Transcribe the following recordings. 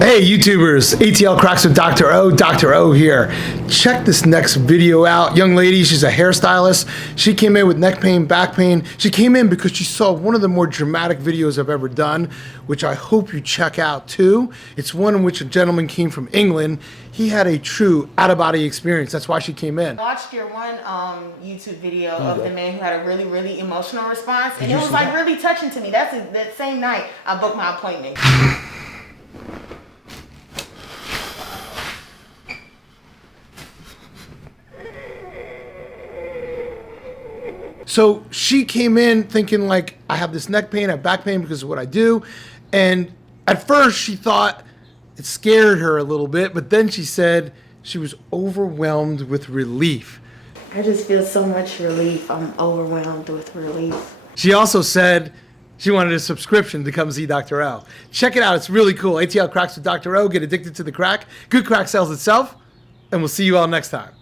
Hey YouTubers, Atl Cracks with Dr.O, Dr.O here. Check this next video out. Young lady, she's a hairstylist. She came in with neck pain, back pain. She came in because she saw one of the more dramatic videos I've ever done, which I hope you check out too. It's one in which a gentleman came from England. He had a true out-of-body experience. That's why she came in. I watched your one YouTube video of the man who had a really, really emotional response, and it was like really touching to me. That's that same night I booked my appointment. So she came in thinking like, I have this neck pain, I have back pain because of what I do. And at first she thought it scared her a little bit, but then she said she was overwhelmed with relief. I just feel so much relief. I'm overwhelmed with relief. She also said she wanted a subscription to come see Dr. O. Check it out, it's really cool. Atl Cracks with Dr. O, get addicted to the crack. Good crack sells itself, and we'll see you all next time.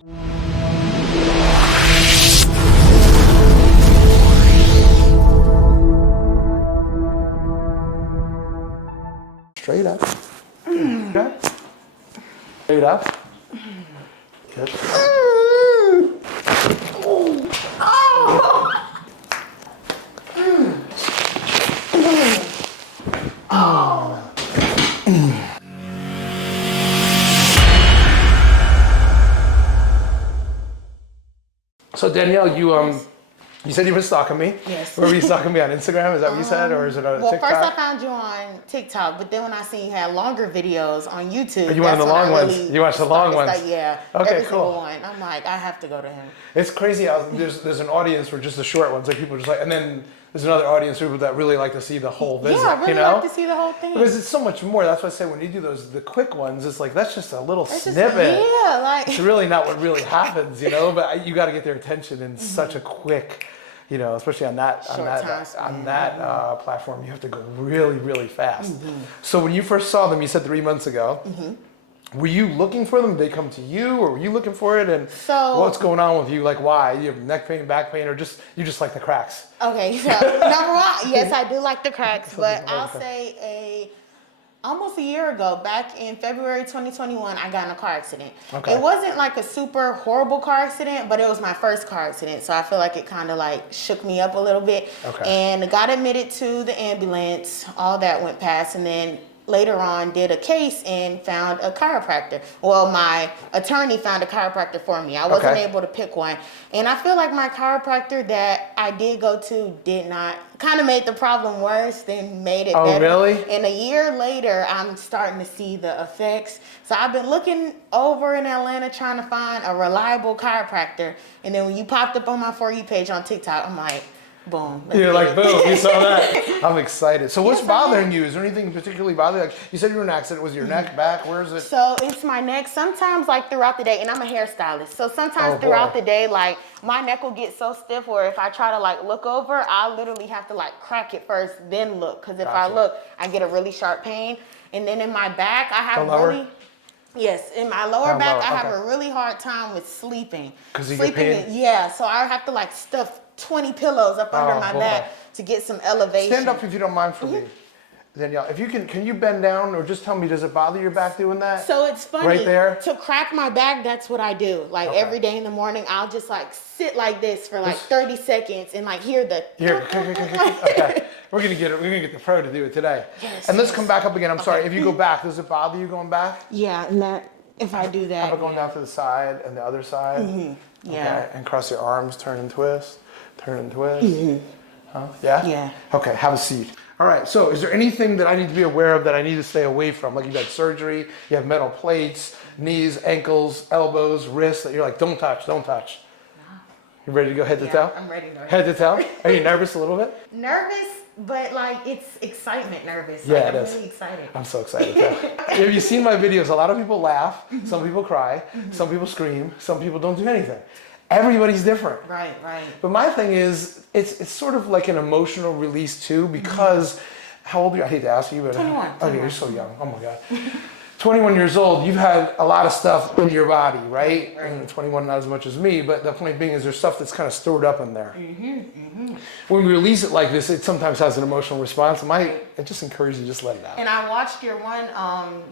Straight up. Straight up. Straight up. Good. So Danielle, you said you were stalking me. Yes. Where were you stalking me on Instagram? Is that what you said, or is it on TikTok? Well, first I found you on TikTok, but then when I seen you had longer videos on YouTube, you went on the long ones. You watched the long ones. Like, yeah. Okay, every cool. Single one. I'm like, I have to go to him. It's crazy how there's an audience for just the short ones, like people just like, and then there's another audience for people that really like to see the whole visit. Yeah, I really you know? like to see the whole thing. Because it's so much more. That's why I say when you do the quick ones, it's like that's just a little snippet. Yeah, like it's really not what really happens, you know. But you got to get their attention in such a quick. You know, especially on that platform, you have to go really, really fast. So when you first saw them, you said 3 months ago. Were you looking for them? Did they come to you, or were you looking for it? And so, what's going on with you? Like, why? You have neck pain, back pain, or just you just like the cracks? Okay, so number one, yes, I do like the cracks, but I'll say almost a year ago, back in February 2021, I got in a car accident. Okay. It wasn't like a super horrible car accident, but it was my first car accident. So I feel like it kind of like shook me up a little bit. Okay. And got admitted to the ambulance. All that went past. And then later on did a case and found a chiropractor. Well, my attorney found a chiropractor for me. I wasn't able to pick one. And I feel like my chiropractor that I did go to did not, kind of made the problem worse than made it better. Oh, really? And a year later, I'm starting to see the effects. So I've been looking over in Atlanta trying to find a reliable chiropractor. And then when you popped up on my For You page on TikTok, I'm like, boom. You're like, boom, you saw that. I'm excited. So what's bothering you? Is there anything particularly bothering you? Like you said you were in an accident. Was your neck, back? Where is it? So it's my neck. Sometimes like throughout the day, and I'm a hairstylist. So sometimes throughout the day, like my neck will get so stiff where if I try to like look over, I literally have to like crack it first, then look. Because if I look, I get a really sharp pain. And then in my back, I have Yes, in my lower back, I have a really hard time with sleeping. Because you get pain? Yeah, so I have to like stuff 20 pillows up under my back to get some elevation. Stand up if you don't mind for me. Danielle, if you can you bend down or just tell me, does it bother your back doing that? So it's funny. Right there? To crack my back, that's what I do. Like every day in the morning, I'll just like sit like this for like 30 seconds and like hear the... Okay. We're gonna get the pro to do it today. Yes, and let's come back up again. I'm sorry, if you go back, does it bother you going back? Yeah, and that, if I do that. How about going down to the side and the other side? Yeah. Okay. And cross your arms, turn and twist. Turn and twist. Huh? Yeah? Yeah. Okay, have a seat. All right, so is there anything that I need to be aware of that I need to stay away from? Like you've had surgery, you have metal plates, knees, ankles, elbows, wrists that you're like, don't touch, don't touch. No. You ready to go head to toe? I'm ready to go. Head to toe? Are you nervous a little bit? Nervous, but like it's excitement nervous. Yeah, like, it I'm is. really excited. I'm so excited too. Have you seen my videos? A lot of people laugh, some people cry, some people scream, some people don't do anything. Everybody's different. Right. But my thing is, it's sort of like an emotional release too, because how old are you? I hate to ask you, but 21. Okay, you're so young. Oh my God. 21 years old, you've had a lot of stuff in your body, right? And 21, not as much as me, but the point being is there's stuff that's kind of stored up in there. When we release it like this, it sometimes has an emotional response. It just encourages you to just let it out. And I watched your one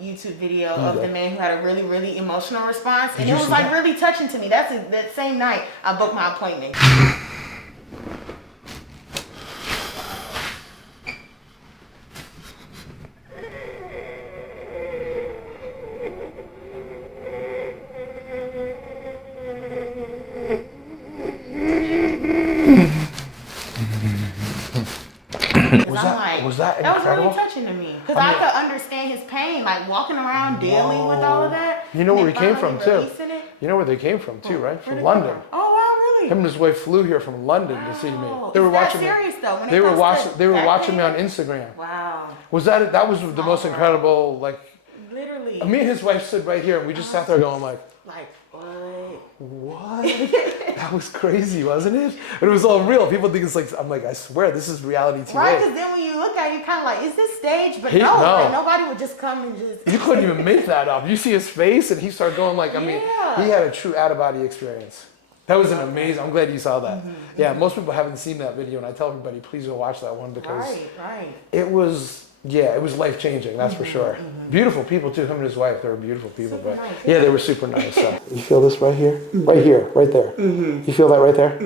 YouTube video of the man who had a really, really emotional response, and it was like really touching to me. That same night, I booked my appointment. Was that incredible? That was really touching to me because I could understand his pain, like walking around dealing with all of that. You know where he came from too. You know where they came from too, right? From London. Oh wow, really? Him and his wife flew here from London to see me. They were watching me. Serious though? They were watching me on Instagram. Wow. That was the most incredible, like. Literally. Me and his wife stood right here and we just sat there going like what? That was crazy, wasn't it? But it was all real. People think it's like, I'm like, I swear, this is reality TV. Right, because then when you look at it, you're kind of like, is this stage? But no, like, nobody would just come and just... You couldn't even make that up. You see his face and he started going like, I mean, he had a true out-of-body experience. That was an amazing, I'm glad you saw that. Yeah, most people haven't seen that video and I tell everybody, please go watch that one because it was... Yeah, it was life-changing, that's for sure. Beautiful people too, him and his wife, they were beautiful people. But yeah, they were super nice. So. You feel this right here? Right here, right there. You feel that right there?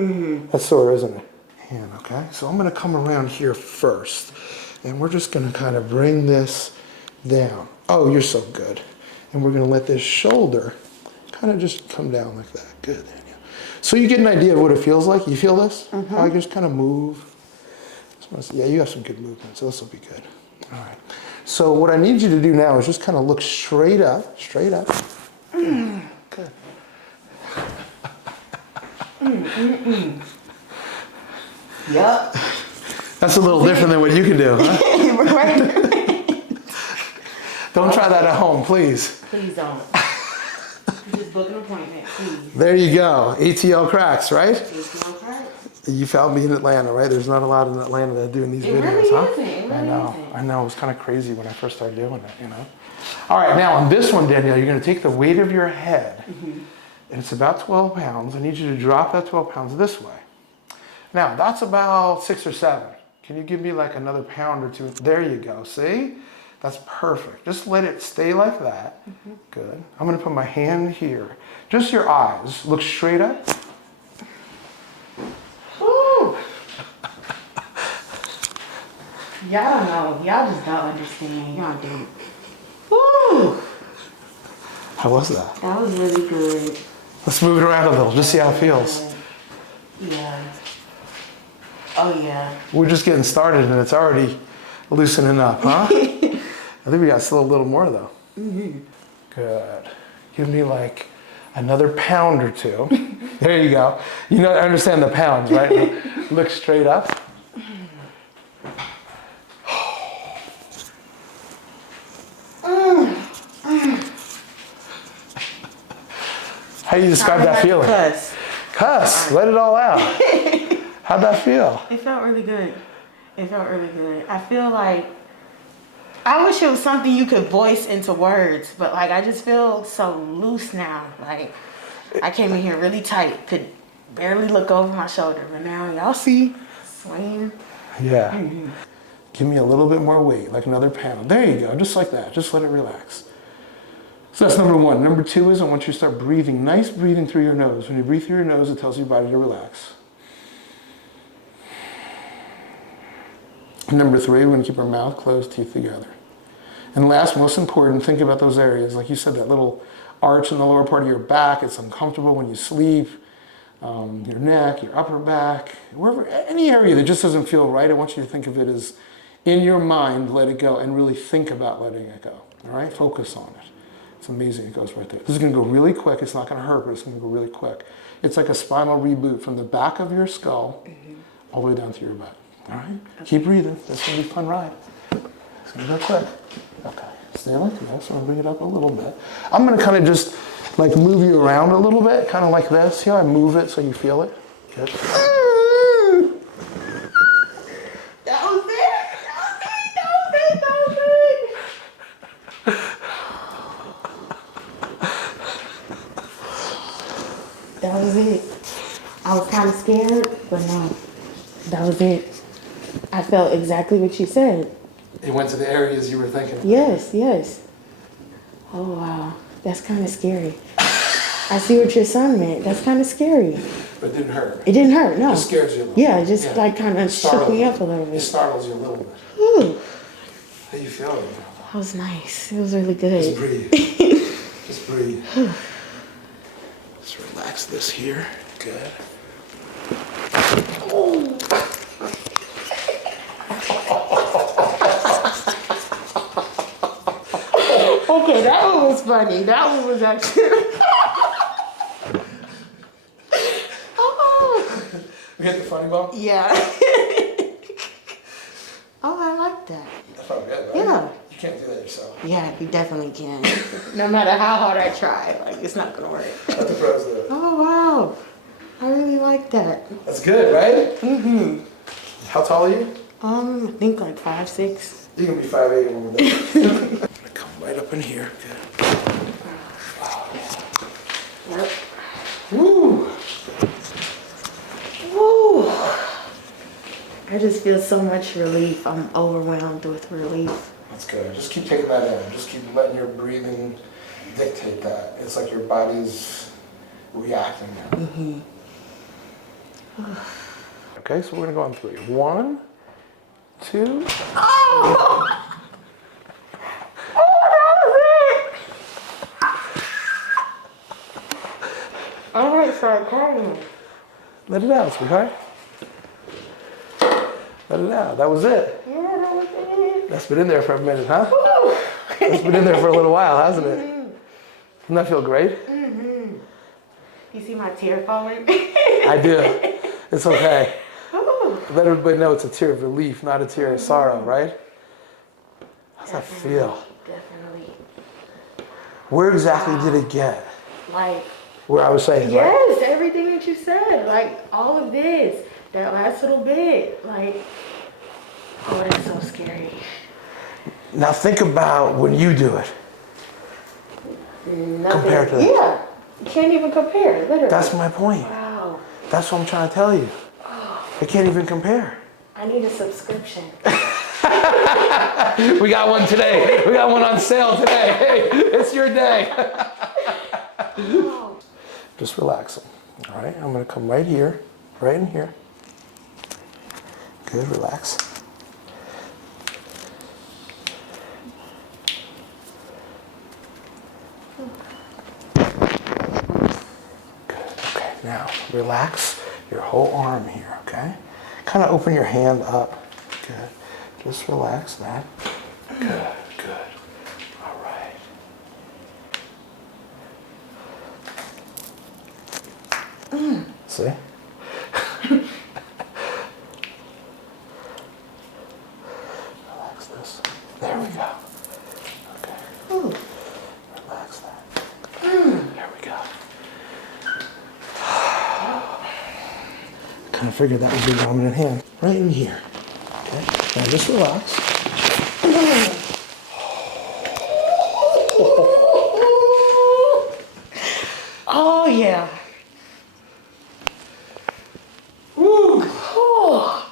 That's sore, isn't it? And okay, so I'm gonna come around here first. And we're just gonna kind of bring this down. Oh, you're so good. And we're gonna let this shoulder kind of just come down like that. Good, Daniel. So you get an idea of what it feels like? You feel this? How I just kind of move. Yeah, you have some good movement, so this will be good. All right. So what I need you to do now is just kind of look straight up. Good. Yup. That's a little different than what you can do, huh? Right. Don't try that at home, please. Please don't. Just book an appointment, please. There you go. Atl Cracks, right? Atl Cracks. You found me in Atlanta, right? There's not a lot in Atlanta that are doing these videos, really huh? Isn't. It really isn't. I know. It was kind of crazy when I first started doing it, you know? All right, now on this one, Danielle, you're going to take the weight of your head, and it's about 12 pounds. I need you to drop that 12 pounds this way. Now, that's about 6 or 7. Can you give me like another pound or 2? There you go. See? That's perfect. Just let it stay like that. Good. I'm going to put my hand here. Just your eyes. Look straight up. Y'all don't know. Y'all just don't understand. Y'all do. Woo! How was that? That was really good. Let's move it around a little. Just see how it feels. Yeah. Oh, yeah. We're just getting started and it's already loosening up, huh? I think we got still a little more though. Good. Give me like another pound or 2. There you go. You know, I understand the pounds, right? Now, look straight up. How do you describe that feeling? Cuss. Let it all out. How'd that feel? It felt really good. It felt really good. I feel like, I wish it was something you could voice into words, but like I just feel so loose now. Like I came in here really tight, could barely look over my shoulder, but now y'all see, swinging. Yeah. Give me a little bit more weight, like another pound. There you go, just like that. Just let it relax. So that's number 1. Number 2 is I want you to start breathing. Nice breathing through your nose. When you breathe through your nose, it tells your body to relax. Number 3, we're going to keep our mouth closed, teeth together. And last, most important, think about those areas. Like you said, that little arch in the lower part of your back, it's uncomfortable when you sleep. Your neck, your upper back, wherever, any area that just doesn't feel right, I want you to think of it as in your mind, let it go, and really think about letting it go. All right? Focus on it. It's amazing. It goes right there. This is going to go really quick. It's not going to hurt, but it's going to go really quick. It's like a spinal reboot from the back of your skull all the way down to your butt. All right? Keep breathing. That's going to be a fun ride. It's going to go quick. Okay. Stay like this. I'm going to bring it up a little bit. I'm going to kind of just like move you around a little bit, kind of like this. See how I move it so you feel it? Good. That was it. That was it. I was kind of scared, but no, that was it. I felt exactly what you said. It went to the areas you were thinking of. Yes, yes. Oh, wow. That's kind of scary. I see what your son meant. That's kind of scary. But it didn't hurt. It didn't hurt, no. It just scares you a little. Yeah, it just like kind of shook me up a little bit. It startles you a little bit. Ooh. How you feeling? That was nice. It was really good. Just breathe. Just breathe. Just relax this here. Good. Oh. Okay, that one was funny. That one was actually. Oh. We hit the funny bone? Yeah. Oh, I like that. That felt good, right? Yeah. You can't do that yourself. Yeah, you definitely can. No matter how hard I try, like it's not gonna work. Let the pros do it. Oh wow, I really like that. That's good, right? Mhm. How tall are you? I think like 5'6". You can be 5'8" when we're done. I'm gonna come right up in here. Good. Yep. Woo! Woo! I just feel so much relief. I'm overwhelmed with relief. That's good. Just keep taking that in. Just keep letting your breathing dictate that. It's like your body's reacting now. Mhm. Okay, so we're gonna go on 3. 1, 2. Oh! Oh, that was it! All right, start crying. Let it out, sweetheart. Let it out. That was it. Yeah, that was it. That's been in there for a minute, huh? Woo! It's been in there for a little while, hasn't it? Doesn't that feel great? Mm-hmm. You see my tear falling? I do. It's okay. Ooh. Let everybody know it's a tear of relief, not a tear of sorrow, right? How's that feel? Definitely. Where exactly did it get? Like, Where I was saying, right? yes, everything that you said. Like, all of this. That last little bit. Like, oh, that's so scary. Now think about when you do it. Nothing. Compared to that. Yeah. You can't even compare, literally. That's my point. Wow. That's what I'm trying to tell you. It can't even compare. I need a subscription. We got one today. We got one on sale today. Hey, it's your day. Wow. Just relax them. All right, I'm gonna come right here, right in here. Good, relax. Good, okay, now relax your whole arm here, okay? Kind of open your hand up. Good, just relax that. Good, good. All right. See? Relax this. There we go. Okay. Ooh. Relax that. There we go. Kind of figured that was your dominant hand. Right in here. Okay. Now just relax. Oh, yeah. Woo! Oh.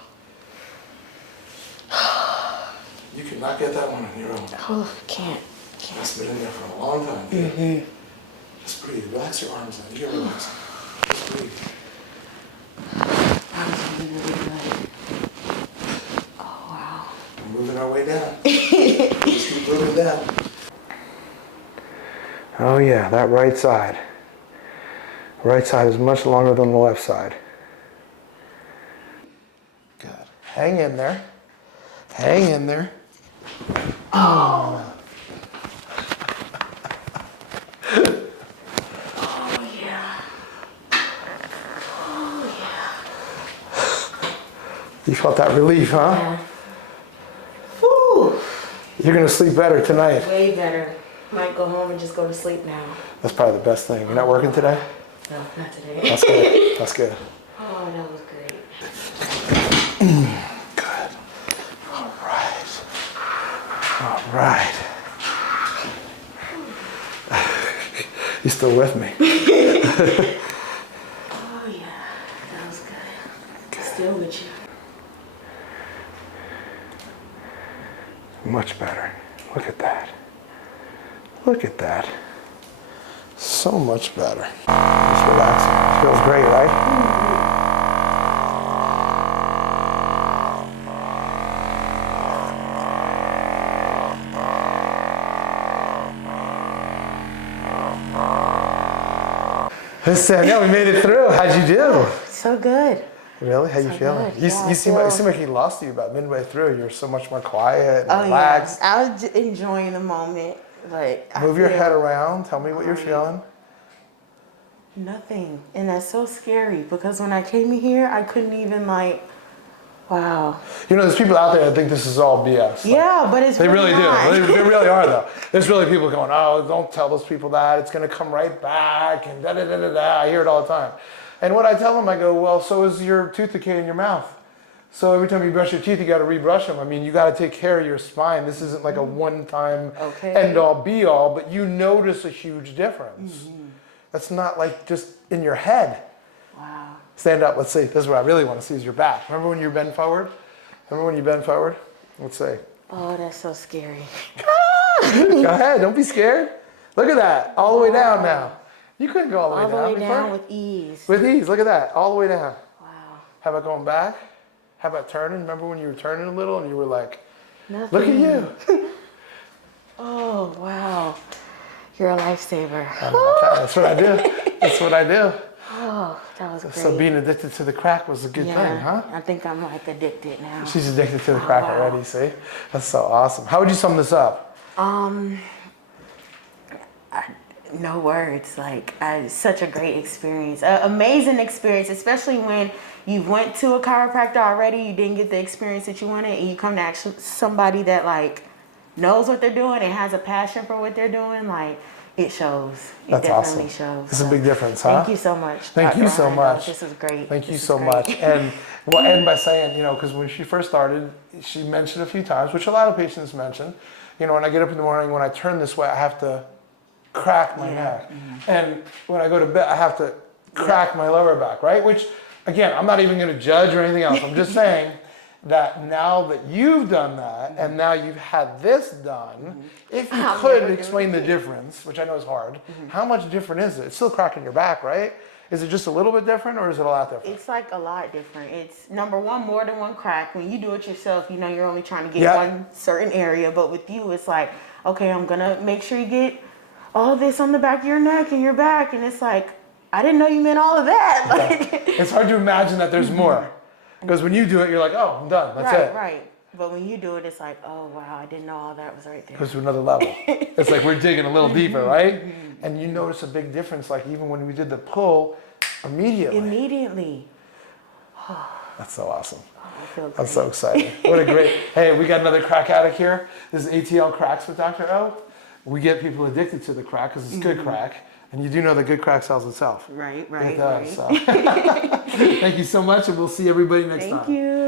You cannot get that one on your own. Oh, can't. It's been in there for a long time. Mm-hmm. Just breathe. Relax your arms out. You're relaxing. Just breathe. That was really good. Oh, wow. We're moving our way down. Just keep moving down. Oh yeah, that right side. Right side is much longer than the left side. Good. Hang in there. Hang in there. Oh. Oh, yeah. Oh, yeah. You felt that relief, huh? Yeah. Whew. You're gonna sleep better tonight. Way better. Might go home and just go to sleep now. That's probably the best thing. You're not working today? No, not today. That's good. That's good. Oh, that was great. Good. All right. All right. You still with me? much better. Look at that. Look at that. So much better. Just relaxing. Feels great, right? Listen, yeah, we made it through. How'd you do? So good. Really? How you feeling? Good. You Yeah, seem like you lost you about midway through. You're so much more quiet and Oh relaxed. yeah, I was enjoying the moment, but Move your head around. Tell me what you're feeling. Nothing, and that's so scary because when I came in here, I couldn't even like. Wow. You know, there's people out there that think this is all BS. Yeah, but it's They really not. do. They really are, though. There's really people going, oh, don't tell those people that. It's going to come right back, and da-da-da-da-da. I hear it all the time. And what I tell them, I go, well, so is your tooth decay in your mouth. So every time you brush your teeth, you got to rebrush them. I mean, you got to take care of your spine. This isn't like a one-time end-all, be-all, but you notice a huge difference. That's not like just in your head. Wow. Stand up. Let's see. This is what I really want to see is your back. Remember when you bend forward? Remember when you bend forward? Let's see. Oh, that's so scary. Go ahead. Don't be scared. Look at that. All the way down now. You couldn't go all the way down before. All the way down with ease. With ease. Look at that. All the way down. Wow. How about going back? How about turning? Remember when you were turning a little and you were like, Nothing. look at you. Oh, wow. You're a lifesaver. That's what I do. That's what I do. Oh, that was great. So being addicted to the crack was a good thing, huh? I think I'm like addicted now. She's addicted to the crack already, see? That's so awesome. How would you sum this up? No words. Like, such a great experience. Amazing experience, especially when you went to a chiropractor already, you didn't get the experience that you wanted, and you come to actually somebody that like knows what they're doing and has a passion for what they're doing, like it shows. It That's definitely awesome. shows. It's a big difference, huh? Thank you so much. Thank you so much. This is great. Thank you so much. And we'll end by saying, you know, because when she first started, she mentioned a few times, which a lot of patients mention, you know, when I get up in the morning, when I turn this way, I have to crack my neck. And when I go to bed, I have to crack my lower back, right? Which, again, I'm not even going to judge or anything else. I'm just saying that now that you've done that and now you've had this done, if you could explain the difference, which I know is hard, how much different is it? It's still cracking your back, right? Is it just a little bit different or is it a lot different? It's like a lot different. It's number one, more than one crack. When you do it yourself, you know you're only trying to get one certain area. But with you, it's like, okay, I'm going to make sure you get all this on the back of your neck and your back. And it's like, I didn't know you meant all of that. Like, it's hard to imagine that there's more. Because when you do it, you're like, oh, I'm done. That's it. Right. But when you do it, it's like, oh, wow, I didn't know all that was right there. It goes to another level. It's like we're digging a little deeper, right? And you notice a big difference, like even when we did the pull, immediately. That's so awesome. I feel great. I'm so excited. What a great, hey, we got another crack addict here. This is Atl Cracks with Dr.O. We get people addicted to the crack because it's good crack. And you do know that good crack sells itself. Right. It does. So. Thank you so much, and we'll see everybody next time. Thank you.